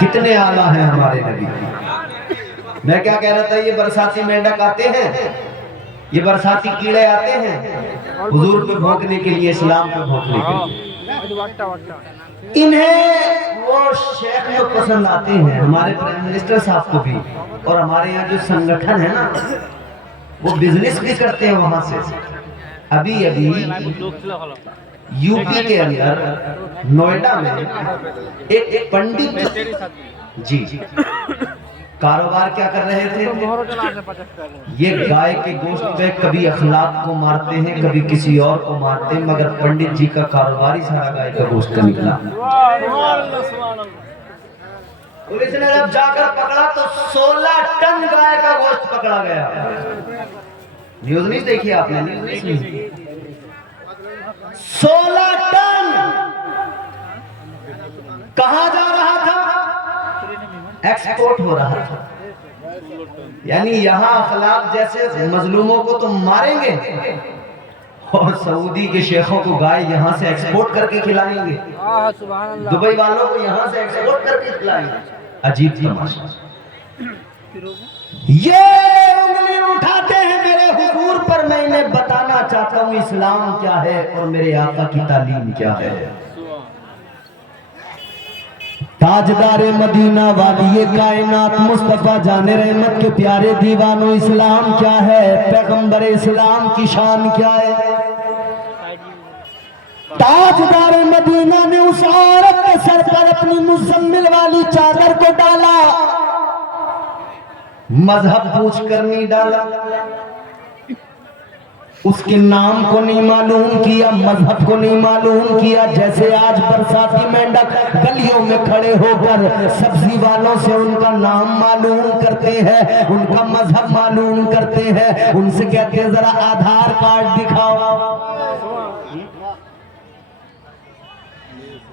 کتنے اعلیٰ ہیں ہمارے نبی. میں کیا کہہ رہا تھا، یہ برساتی مینڈک آتے ہیں، یہ برساتی کیڑے آتے ہیں حضور پہ بھونکنے کے لیے، اسلام پہ بھونکنے کے لیے. انہیں وہ شیخ جو پسند آتے ہیں، ہمارے پرائم منسٹر صاحب کو بھی، اور ہمارے یہاں جو سنگٹھن ہے نا وہ بزنس بھی کرتے ہیں وہاں سے. ابھی یو پی کے اندر نوئیڈا میں ایک پنڈت جی کاروبار کیا کر رہے تھے، یہ گائے کے گوشت پہ کبھی اخلاق کو مارتے ہیں کبھی کسی اور کو مارتے ہیں، مگر پنڈت جی کا کاروبار ہی سارا گائے کا گوشت کا نکلا. پولیس نے جب جا کر پکڑا تو 16 ٹن گائے کا گوشت پکڑا گیا. نیوز نہیں دیکھی آپ نے؟ 16 ٹن کہاں جا رہا تھا؟ ایکسپورٹ ہو رہا تھا. یعنی یہاں اخلاق جیسے مظلوموں کو تم ماریں گے اور سعودی کے شیخوں کو گائے یہاں سے ایکسپورٹ کر کے کھلائیں گے، دبئی والوں کو یہاں سے ایکسپورٹ کر کے کھلائیں گے. عجیب تماشا. یہ انگلی اٹھاتے ہیں میرے حضور پر. میں انہیں بتانا چاہتا ہوں اسلام کیا ہے اور میرے آقا کی تعلیم کیا ہے. تاجدار مدینہ والی کائنات مصطفیٰ جان رحمت کے پیارے دیوانوں، اسلام کیا ہے؟ پیغمبر اسلام کی شان کیا ہے؟ تاجدار مدینہ نے اس عورت کے سر پر اپنی مزمل والی چادر کو ڈالا، مذہب پوچھ کر نہیں ڈالا، اس کے نام کو نہیں معلوم کیا، مذہب کو نہیں معلوم کیا. جیسے آج برساتی مینڈک گلیوں میں کھڑے ہو کر سبزی والوں سے ان کا نام معلوم کرتے ہیں، ان کا مذہب معلوم کرتے ہیں، ان سے کہتے ہیں ذرا آدھار کارڈ دکھاؤ.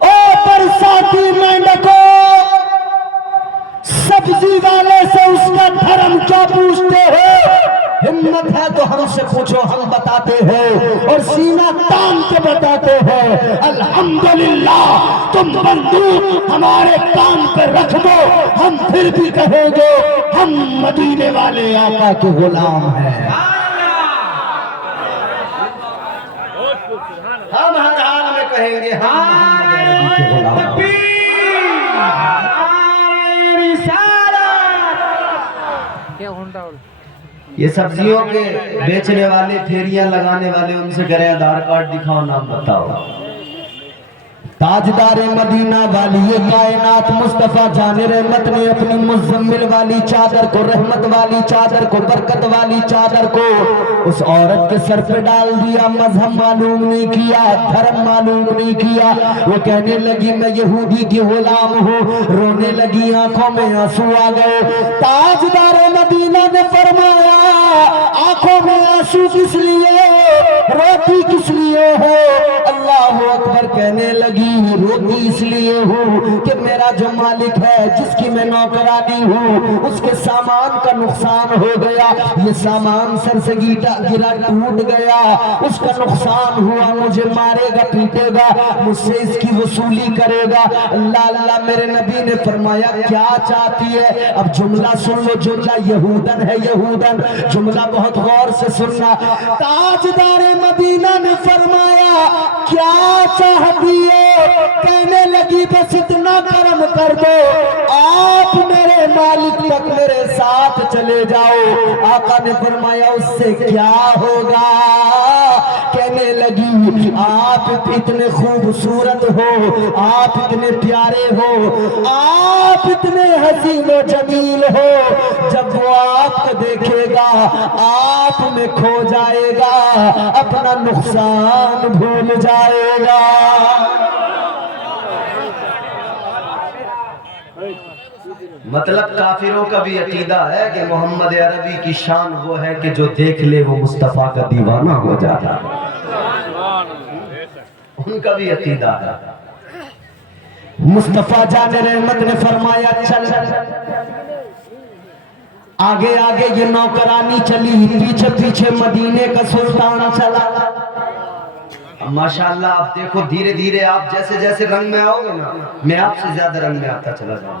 او برساتی مینڈکو، سبزی والے سے اس کا دھرم کیا پوچھتے ہو؟ ہمت ہے تو ہم سے پوچھو، ہم بتاتے ہیں اور سینہ تان کے بتاتے ہیں. الحمدللہ تم بندوق ہمارے کام پہ رکھ دو، ہم پھر بھی کہیں گے ہم مدینے والے آقا کے غلام ہیں. ہم ہر حال میں کہیں گے ہم محمد عربی کے غلام ہیں. یہ سبزیوں کے بیچنے والے، پھیریاں لگانے والے، ان سے کریں آدھار کارڈ دکھاؤ، نام بتاؤ. تاجدار مدینہ والی کائنات مصطفیٰ جان رحمت نے اپنی مزمل والی چادر کو، رحمت والی چادر کو، برکت والی چادر کو اس عورت کے سر پہ ڈال دیا. مذہب معلوم نہیں کیا، دھرم معلوم نہیں کیا. وہ کہنے لگی میں یہودی کی غلام ہوں، رونے لگی، آنکھوں میں آنسو آ گئے. تاجدار مدینہ نے فرمایا آنکھوں میں آنسو کس لیے، روتی کس لیے ہے؟ اللہ اکبر. کہنے لگی روتی اس لیے ہوں کہ میرا جو مالک ہے جس کی میں نوکرانی ہوں اس کے سامان کا نقصان ہو گیا، یہ سامان سر سے گرا ٹوٹ گیا، اس کا نقصان ہوا، مجھے مارے گا، پیٹے گا، مجھ سے اس کی وصولی کرے گا. اللہ اللہ. میرے نبی نے فرمایا کیا چاہتی ہے؟ اب جملہ سن لو، جملہ یہودن ہے، یہودن. جملہ بہت غور سے سننا. تاجدار مدینہ نے فرمایا کیا چاہتی ہے؟ کہنے لگی بس اتنا کرم کر دو، آپ میرے مالک تک میرے ساتھ چلے جاؤ. آقا نے فرمایا اس سے کیا ہوگا؟ کہنے لگی آپ اتنے خوبصورت ہو، آپ اتنے پیارے ہو، آپ اتنے حسین و جمیل ہو، جب وہ آپ کو دیکھے گا آپ میں کھو جائے گا، اپنا نقصان بھول جائے گا. مطلب کافروں کا بھی عقیدہ ہے کہ محمد عربی کی شان وہ ہے کہ جو دیکھ لے وہ مصطفیٰ کا دیوانہ ہو جاتا ہے. ان کا بھی عقیدہ ہے. مصطفیٰ جان رحمت نے فرمایا چل. آگے آگے یہ نوکرانی چلی، پیچھے پیچھے مدینے کا سلطان چلا. ماشاءاللہ آپ دیکھو دھیرے دھیرے آپ جیسے جیسے رنگ میں آؤ گے نا، میں آپ سے زیادہ رنگ میں آتا چلا جاؤں.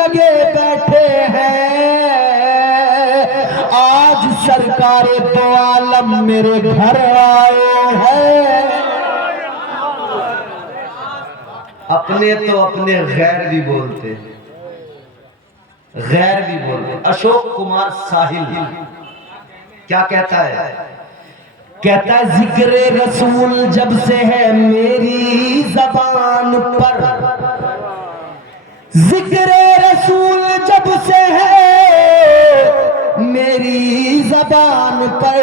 لگے بیٹھے ہیں، آج سرکار دو عالم میرے گھر آئے ہیں۔ اپنے تو اپنے غیر بھی بولتے، غیر بھی بولتے۔ اشوک کمار ساحل کیا کہتا ہے؟ کہتا ہے ذکر رسول جب سے ہے میری زبان پر، ذکر رسول جب سے ہے میری زبان پر،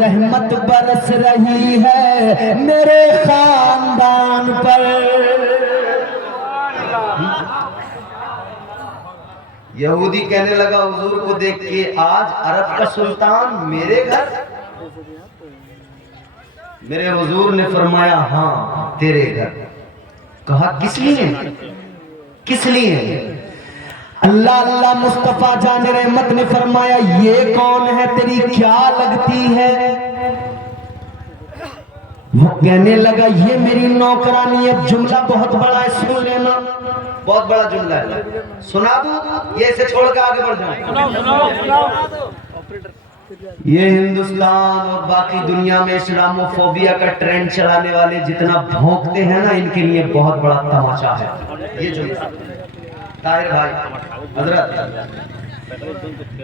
رحمت برس رہی ہے میرے خاندان پر۔ یہودی کہنے لگا حضور کو دیکھ کے آج عرب کا سلطان میرے گھر؟ میرے حضور نے فرمایا ہاں تیرے گھر۔ کہا کس لیے؟ کس لیے؟ اللہ اللہ مصطفیٰ جان رحمت نے فرمایا یہ کون ہے، تیری کیا لگتی ہے؟ وہ کہنے لگا یہ میری نوکرانی ہے۔ جملہ بہت بڑا ہے، سن لینا، بہت بڑا جملہ ہے، سنا دوں یہ اسے چھوڑ کے آگے بڑھ جائیں۔ یہ ہندوستان اور باقی دنیا میں اسلاموفوبیا کا ٹرینڈ چلانے والے جتنا بھونکتے ہیں نا، ان کے لیے بہت بڑا تماشا ہے یہ جملہ۔ طاہر بھائی حضرت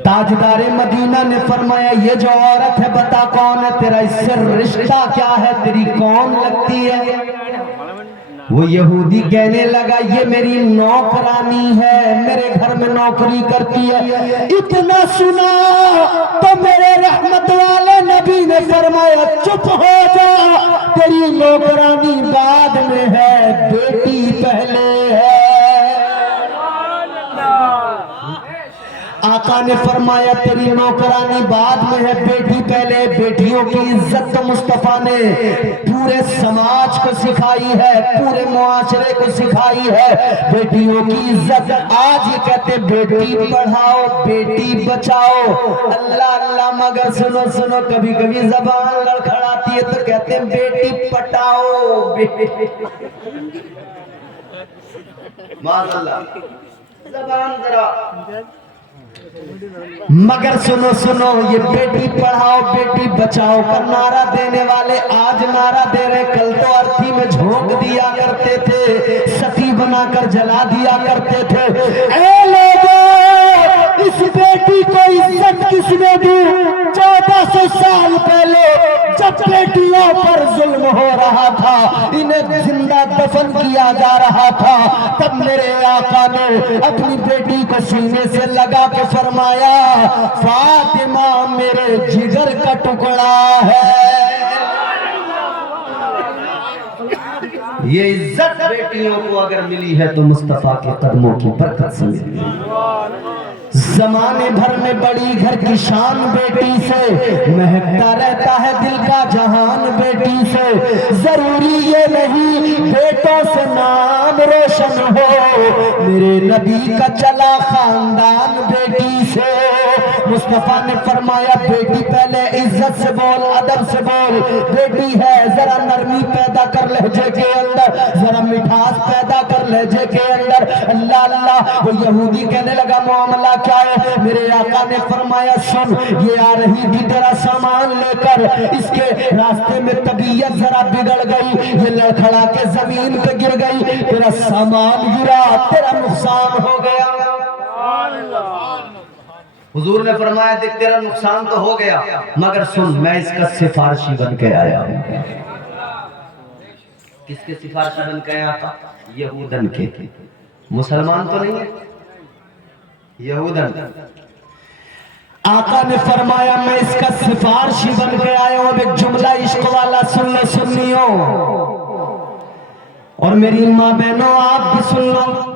تاجدار مدینہ نے فرمایا یہ جو عورت ہے بتا کون ہے، تیرا اس سے رشتہ کیا ہے، تیری کون لگتی ہے؟ وہ یہودی کہنے لگا یہ میری نوکرانی ہے، میرے گھر میں نوکری کرتی ہے۔ اتنا سنا تو میرے رحمت والے نبی نے فرمایا چپ ہو جا، تیری نوکرانی بعد میں ہے، بیٹی پہلے ہے۔ آقا نے فرمایا تیری نوکرانی بعد میں ہے، بیٹی پہلے۔ بیٹیوں کی عزت تو مصطفیٰ نے پورے سماج کو سکھائی ہے، پورے معاشرے کو سکھائی ہے، بیٹیوں کی عزت۔ آج یہ کہتے بیٹی پڑھاؤ بیٹی بچاؤ، اللہ اللہ، مگر سنو سنو کبھی کبھی زبان لڑکھڑاتی ہے تو کہتے ہیں بیٹی پٹاؤ، معاذ اللہ، زبان ذرا۔ مگر سنو سنو یہ بیٹی پڑھاؤ بیٹی بچاؤ کا نعرہ دینے والے آج نعرہ دے رہے، کل تو ارتھی میں جھونک دیا کرتے تھے، ستی بنا کر جلا دیا کرتے تھے۔ اے لوگوں، اس بیٹی کو عزت کس نے دی؟ 1400 سال پہلے جب بیٹیوں پر ظلم ہو رہا تھا، انہیں زندہ دفن کیا جا رہا تھا، تب میرے آقا نے اپنی بیٹی کو سینے سے لگا کے فرمایا فاطمہ میرے جگر کا ٹکڑا ہے۔ یہ عزت بیٹیوں کو اگر ملی ہے تو مصطفیٰ کے قدموں کی برکت سے ملی ہے۔ زمانے بھر میں بڑی گھر کی شان بیٹی سے، مہکتا رہتا ہے دل کا جہان بیٹی سے۔ ضروری یہ نہیں بیٹوں سے نام روشن ہو، میرے نبی کا چلا خاندان بیٹی سے۔ مصطفیٰ نے فرمایا بیٹی پہلے عزت سے بول، ادب سے بول، بیٹی ہے ذرا نرمی پیدا کر لہجے کے اندر، ذرا مٹھاس پیدا کر لہجے کے اندر۔ اللہ اللہ، وہ یہودی کہنے لگا معاملہ کیا ہے؟ میرے آقا نے فرمایا سن، یہ آ رہی تھی تیرا سامان لے کر، اس کے راستے میں طبیعت ذرا بگڑ گئی، یہ لڑکھڑا کے زمین پہ گر گئی، تیرا سامان گرا، تیرا نقصان ہو گیا۔ حضور نے فرمایا دیکھ تیرا نقصان تو ہو گیا، مگر سن میں اس کا سفارشی بن کے آیا ہوں۔ کس کے سفارشی بن کے آیا تھا؟ یہودن کے، مسلمان تو نہیں ہے، یہودن۔ آقا نے فرمایا میں اس کا سفارشی بن کے آیا ہوں۔ اب ایک جملہ عشق والا سن لو سنیو، اور میری ماں بہنوں آپ بھی سن لو،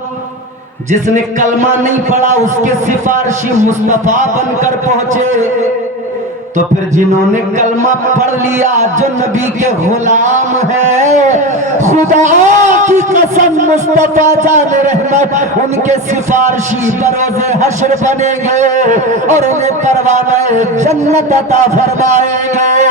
جس نے کلمہ نہیں پڑھا اس کے سفارشی مصطفیٰ بن کر پہنچے، تو پھر جنہوں نے کلمہ پڑھ لیا جو نبی کے غلام ہیں، خدا کی قسم مصطفیٰ جان رحمت ان کے سفارشی بروز حشر بنیں گے اور انہیں پروانہ جنت عطا فرمائیں گے۔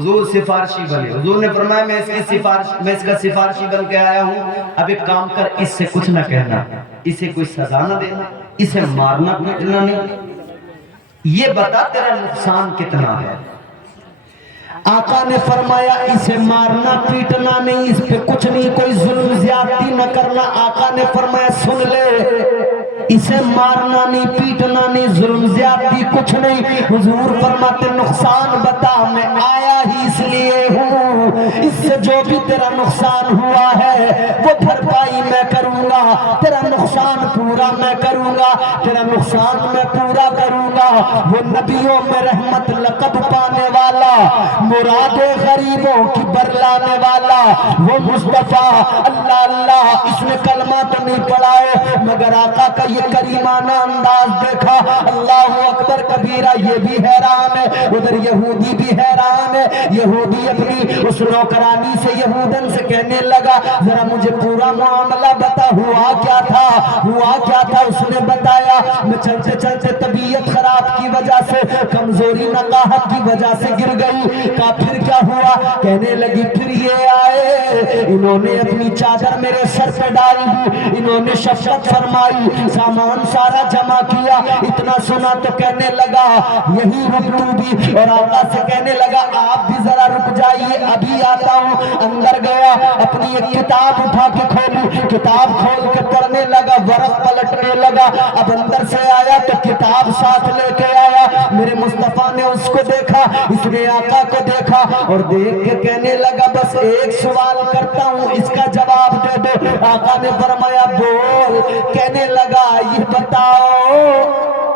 حضور سفارشی بنے. حضور نے فرمایا میں اس کا سفارشی بن کے آیا ہوں, اب ایک کام کر, اس سے کچھ نہ کہنا, اسے کوئی سزا نہ دینا, اسے مارنا پیٹنا نہیں, یہ بتا تیرا نقصان کتنا ہے. آقا نے فرمایا اسے مارنا پیٹنا نہیں, اس پہ کچھ نہیں, کوئی ظلم زیادتی نہ کرنا. آقا نے فرمایا سن لے, اسے مارنا نہیں پیٹنا نہیں, ظلم زیادتی کچھ نہیں. حضور فرماتے نقصان بتا, میں آیا ہی اس لیے ہوں, اس سے جو بھی تیرا نقصان ہوا ہے وہ بھرپائی میں کروں گا, تیرا نقصان پورا میں کروں گا, تیرا نقصان میں پورا کروں گا. وہ نبیوں میں رحمت لقب پانے والا, مراد غریبوں کی برلانے والا, وہ مصطفیٰ, اللہ اللہ, اس نے کلمہ تو نہیں پڑھا ہے مگر آقا کا یہ کریمانہ انداز دیکھا, اللہ اکبر کبیرہ, یہ بھی حیران ہے, ادھر یہودی بھی حیران ہے. یہودی اپنی اس نوکرانی سے یہودن سے کہنے لگا ذرا مجھے پورا معاملہ بتا, ہوا کیا تھا, ہوا کیا تھا. اس نے بتایا میں چلتے چلتے طبیعت خراب کی وجہ سے, کمزوری نقاہت کی وجہ سے گر گئی. کہا پھر کیا ہوا, کہنے لگی پھر یہ آئے, انہوں نے اپنی چادر میرے سر پہ ڈال دی, انہوں نے شفقت فرمائی, سامان سارا جمع کیا, اتنا سنا تو کہنے لگا یہی رک تو بھی, اور آقا سے کہنے لگا آپ بھی ذرا رک جائیے ابھی آتا ہوں. اندر گیا, اپنی ایک کتاب اٹھا کے کھولی, کتاب کھول کے پڑھنے لگا, ورق پلٹنے لگا. اب اندر سے آیا تو کتاب ساتھ لے کے آیا. میرے مصطفیٰ نے اس کو دیکھا, اس نے آقا کو دیکھا اور دیکھ کے کہنے لگا بس ایک سوال کرتا ہوں, اس کا جواب دے دو. آقا نے فرمایا بول. کہنے لگا یہ بتاؤ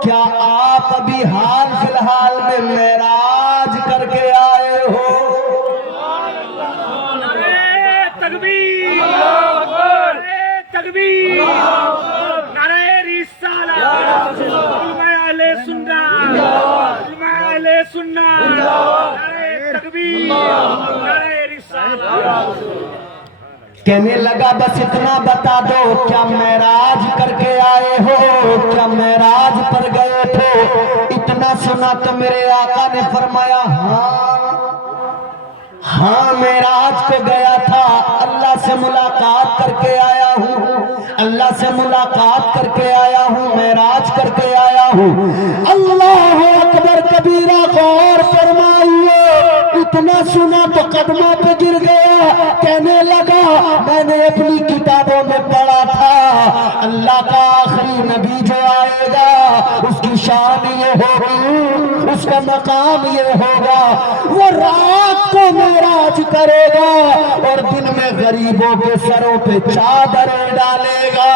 کیا آپ ابھی حال فی الحال میں معراج کر کے آئے ہو؟ نعرہ تکبیر, نعرہ تکبیر, نعرہ رسالت, علماء اہل سنت, علماء اہل سنت, نعرہ تکبیر, نعرہ رسالت. کہنے لگا بس اتنا بتا دو کیا معراج کر کے آئے ہو, کیا معراج پر گئے تھے؟ اتنا سنا تو میرے آقا نے فرمایا ہاں معراج کو گیا تھا, اللہ سے ملاقات کر کے آیا ہوں, اللہ سے ملاقات کر کے آیا ہوں, معراج کر کے آیا ہوں. اللہ اکبر کبیرہ, غور فرمائیے. اتنا سنا تو قدموں پہ گر گیا, کہنے لگا میں نے اپنی کتابوں میں پڑھا تھا اللہ کا آخری نبی جو آئے گا اس کی شان یہ ہوگی, اس کا مقام یہ ہوگا, وہ رات کو معراج کرے گا اور دن میں غریبوں کے سروں پہ چادریں ڈالے گا.